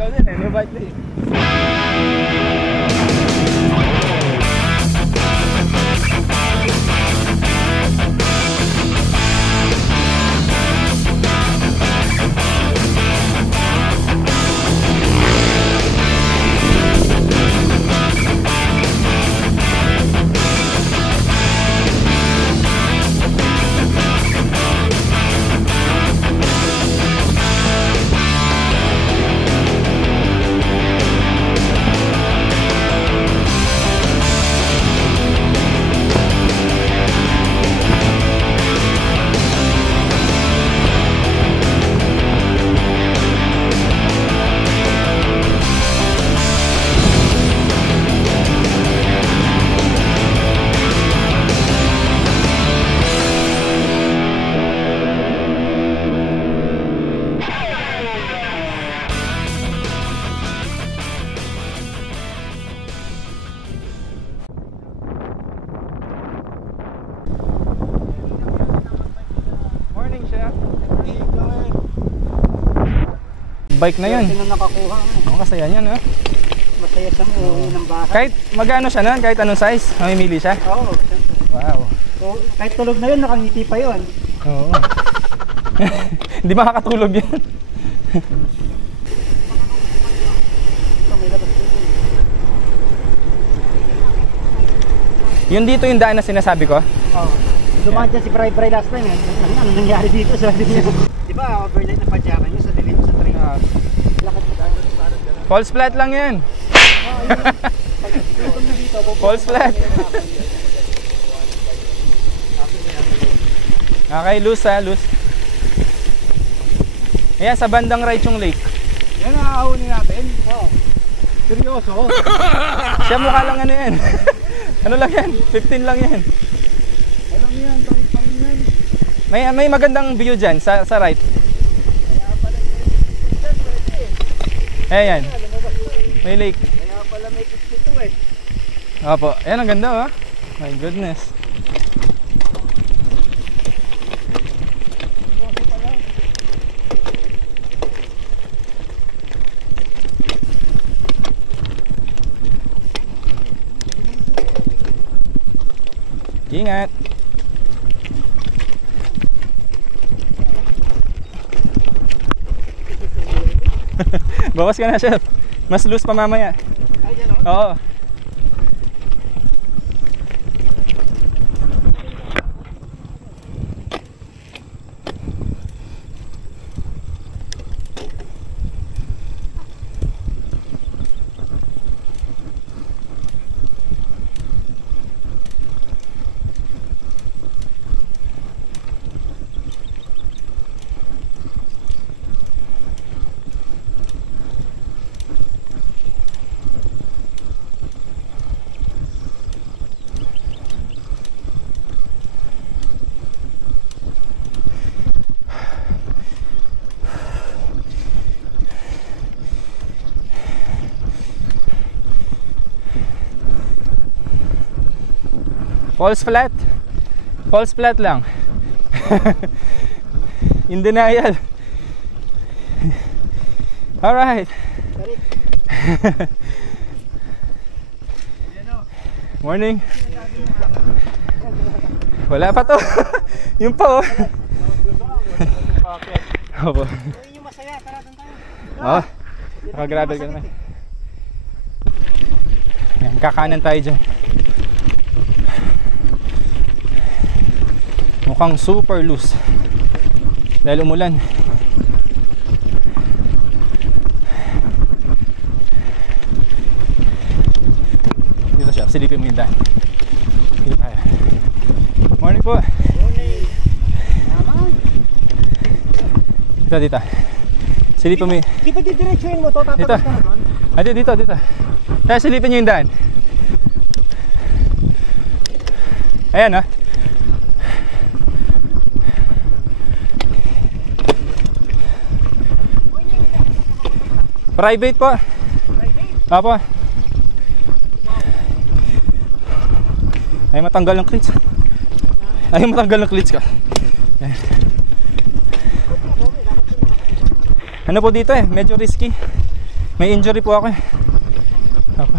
Ikaw din eh, new bike day. Bike na yun. Sino nakakuha? Oo, kasaya yan ha. Masaya siyang uuwi ng bahay. Kahit magano siya nun, kahit anong size, mamimili siya. Oo. Wow. So, kahit tulog na yun, nakangiti pa yun. Oo. Hindi makakatulog yan. Yun dito yung daan na sinasabi ko? Oo. Dumaan dyan si Bray last time eh. Ano nangyari dito sa dilim? Diba overnight na pajama nyo sa dilim sa train? Lakad mo tayo. False flat lang yan. False flat. Okay, loose ha, loose. Ayan, sa bandang right yung lake. Yan ang aahunin natin. Oo. Seryoso. Siya mukha lang ano yan. Ano lang yan? 15 lang yan. Alam yan, tarik pa rin yan. May magandang view dyan sa right. Kaya pala Ayan. May lake. Kaya pala may kiskito eh. Opo. Ayan, ang ganda oh. My goodness. Ingat. Bawas ka na, chef. Mas loose pa mamaya. Ay, yan o? Oo. False flat. False flat lang. In denial. Alright. Morning. Wala pa to. Yung pa oh. Opo. Yung masaya, tara doon tayo. Oh. Nakagrabe ka naman. Yan, kakanan tayo dyan. Mukhang super loose dahil umulan. Dito siya, silipin mo yung daan. Dito tayo. Morning po. Morning. Naman. Dito. Silipin mo yung... Di ba didiretsuhin mo to? Tatapos Dito. ka na doon? Ah, dito. Kaya silipin nyo yung daan. Ayan ah. Private po. Private? Apo. Ay matanggal ng cleats. Ay matanggal ng cleats ka. Ayan. Ano po dito eh, medyo risky. May injury po ako eh. Ako.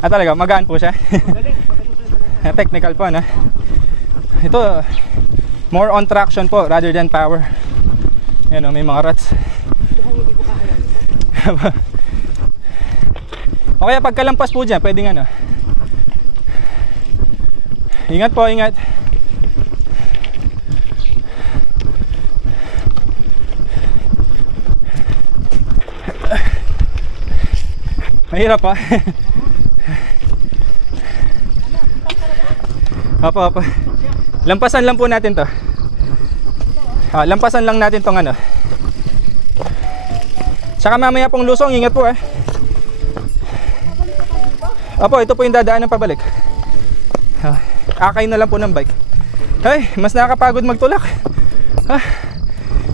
Ah, talaga? Magaan po siya? Technical po, no? Ito, more on traction po rather than power. Ayan o, may mga ruts. O kaya pagkalampas po dyan, pwedeng ano. Ingat po, ingat. Mahirap pa. Apa. Lampasan lang po natin to. Lampasan lang natin tong ano. Tsaka mamaya pong lusong, ingat po eh. Apo, ito po yung dadaanan pabalik. Akay na lang po ng bike. Ay, mas nakakapagod magtulak.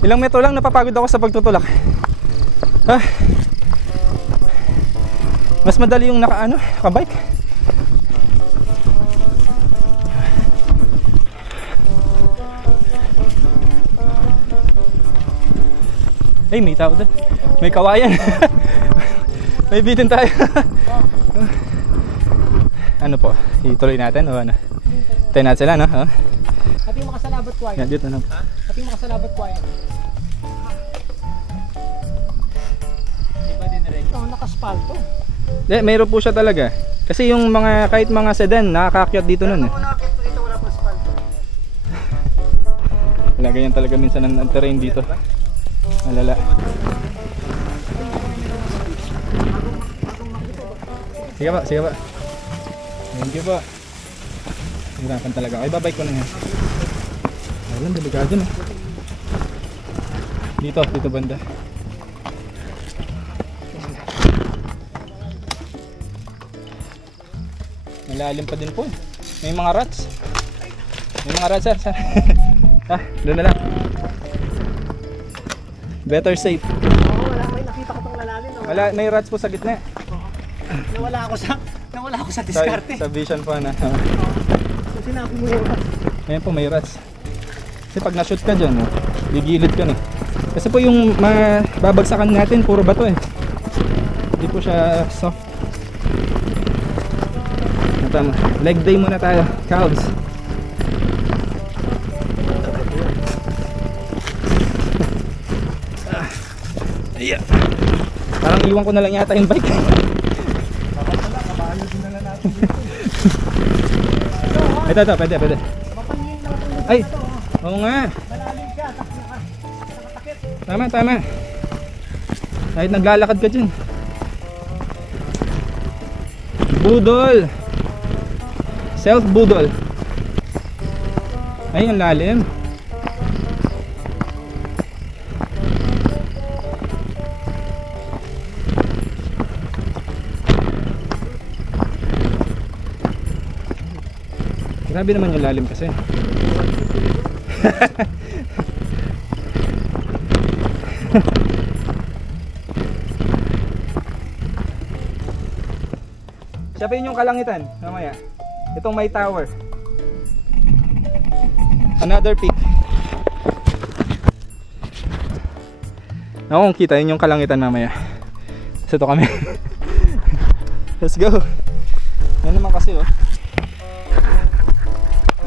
Ilang metro lang napapagod ako sa pagtutulak. Mas madali yung naka-bike. Ay, may tao doon. May kawayan. May bitin tayo. Ano po? Ituloy natin o ano? Tayo natin sila, no? At yung makasalabot ko yan. Dito na. At yung makasalabot ko yan. Iba din rin. Ito, nakaspalto. Mayroon po siya talaga. Kasi yung mga, kahit mga sedan, nakakakyat dito nun eh. Ito wala pa spalto. Wala, ganyan talaga minsan ang terrain dito. Malala. Sige pa, sige pa. Thank you po. Hirapan talaga. Ay, babay ko na nga. Walang delikado na. Dito banda. Malalim pa din po. May mga rats. May mga rats, sir. Doon na lang. Better safe. Wala, may nakita ko tong lalalim. Wala, may rats po sa gitna. Nawala ako sa diskarte. Sa vision po na. So sinabi mo yung rats. Ayan po, may rats. Kasi pag na-shoot ka dyan, gigilid ka na. Kasi po yung babagsakan natin, puro bato eh. Hindi po siya soft. Tama. Leg day muna tayo, cows. Yeah. Parang iwan ko na lang yata yung bike. Ito, pwede. Ay, oo nga. Tama. Kahit naglalakad ka dyan. Budol. Self budol. Ay, ang lalim. Grabe naman yung lalim kasi. Siya pa yun yung kalangitan mamaya. Itong may tower. Another peak. Ako kung kita yun yung kalangitan mamaya. Kasi ito kami. Let's go. Yan naman kasi oh.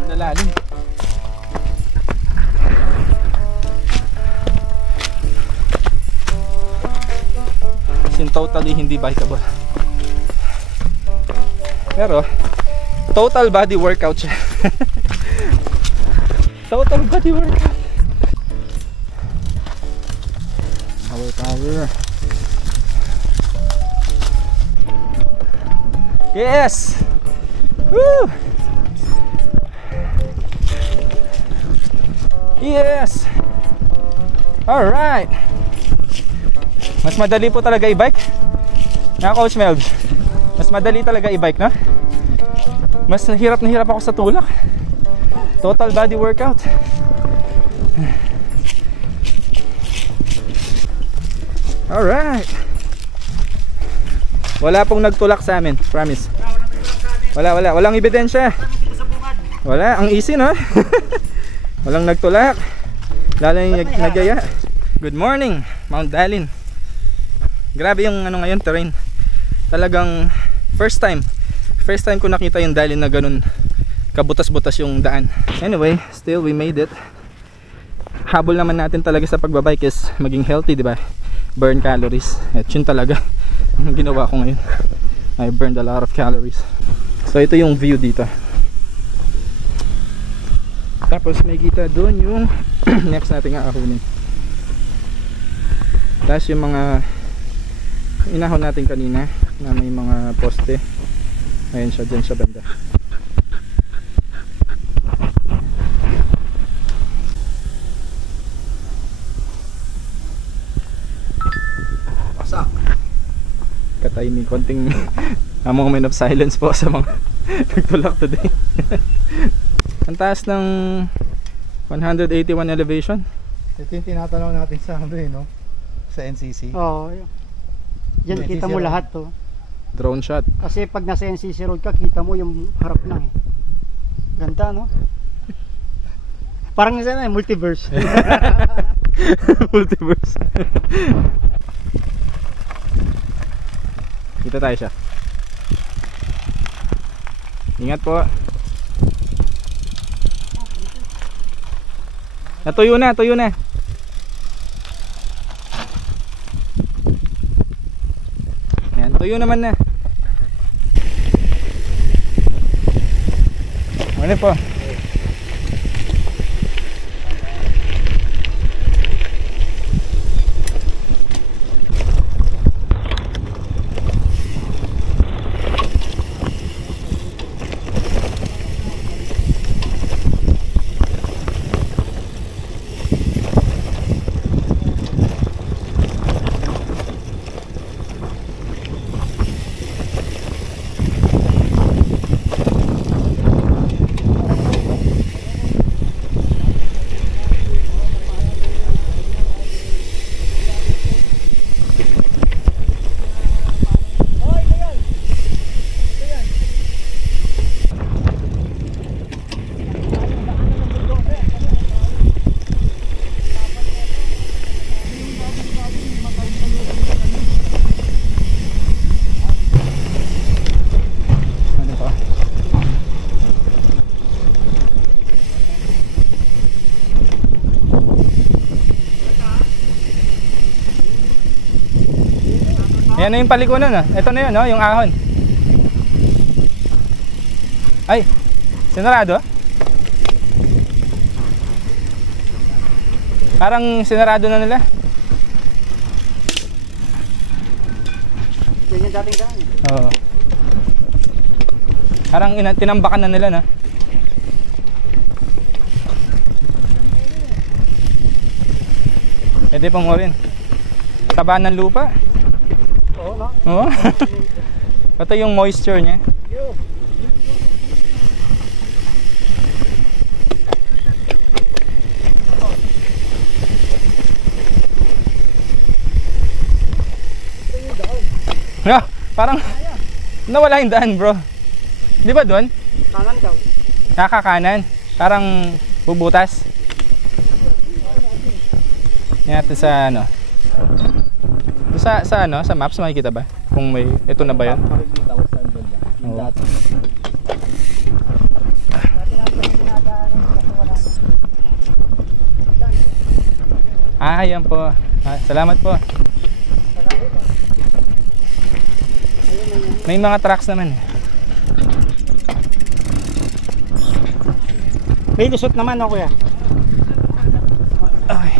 Ang lalim. As in totally hindi bikeable. Pero total body workout siya. Total body workout. Power. Yes. Woo. Yes. All right. Mas madali po talaga i-bike. Na Coach Melv. Mas madali talaga i-bike, no? Mas hirap na hirap ako sa tulak. Total body workout. Alright. Wala pong nagtulak sa amin, promise. Walang ebidensya. Wala, ang easy, no? Walang nagtulak. Lalo yung nagyaya. Good morning, Mount Dalin. Grabe yung ano ngayon, terrain. Talagang first time ko nakita yung Dalin na ganun kabutas-butas yung daan. Anyway, still we made it. Habol naman natin talaga sa pagbabike is maging healthy, di ba? Burn calories. At yun talaga ang ginawa ko ngayon. I burned a lot of calories. So ito yung view dito. Tapos may kita doon yung next natin aahunin. Tapos yung mga inahon natin kanina na may mga poste. Ayan siya, dyan sa banda. Katahimik, konting a moment of silence po sa mga nagtulak today. Ang taas ng 181 elevation. Ito yung tinatanong natin sa no? Sa NCC. Oo. Diyan kita mo lahat to. Drone shot. Kasi pag nasa NCC road ka, kita mo yung harap lang eh. Ganda, no? Parang nasa multiverse. Multiverse. Kita tayo siya. Ingat po. Natuyo na, tuyo na. Ayan, tuyo naman na. Ano po? Ayan na yung palikunan ah. Ito na yun, no? Yung ahon. Ay, sinarado? Parang sinarado na nila. Yan yung dating daan. Oo. Parang tinambakan na nila na. Pwede pong mo rin. Taba ng lupa. Oo, no? Oo. Ito yung moisture niya. Yeah, parang nawala yung daan, bro. Di ba doon? Kanan daw. Nakakanan. Parang bubutas. Yan natin sa ano. Sa ano, sa maps makikita ba? Kung may ito na ba 'yon? Oo. Ah, yan po. Ah, salamat po. May mga trucks naman eh. May lusot naman ako kuya. Ay.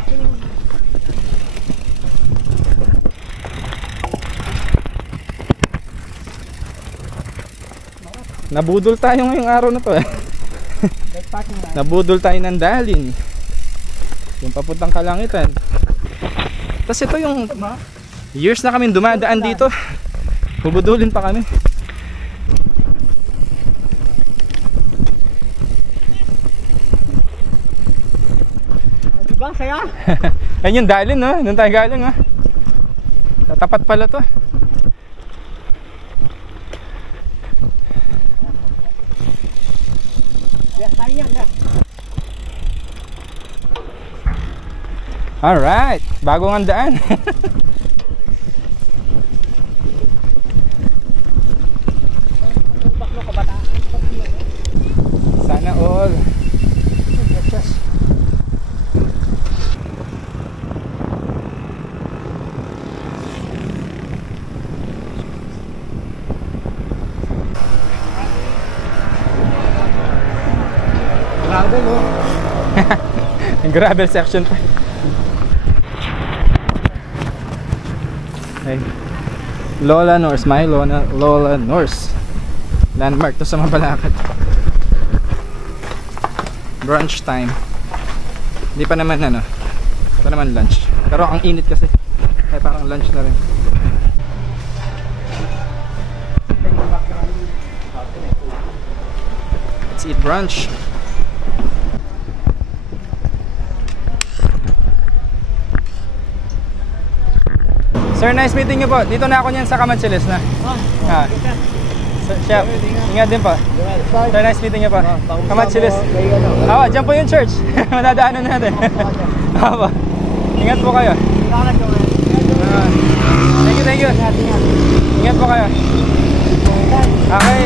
Nabudol tayo ngayong araw na to eh. Nabudol tayo ng Dalin. Yung papuntang Kalangitan. Tapos ito yung years na kami dumadaan dito. Bubudulin pa kami. Diba, saya? Ayun yung Dalin, no? Doon tayo galing, ha? Tatapat pala to. Yes, tayo yan. Alright, bagong handaan. Sana all. Grabe no? Ang gravel section pa. Hey. Lola Norse, my Lola Norse. Landmark to sa Mabalacat. Brunch time. Hindi pa naman ano. Hindi pa naman lunch. Pero ang init kasi. Kaya parang lunch na rin. Let's eat brunch. Sir, nice meeting you po. Dito na ako niyan sa Camanchiles na. Ah. Chef, ingat din po. Sir, nice meeting you po. Camanchiles. Awa, dyan po yung church. Madadaanan natin. Awa. Ingat po kayo. Thank you, thank you. Ingat po kayo. Okay.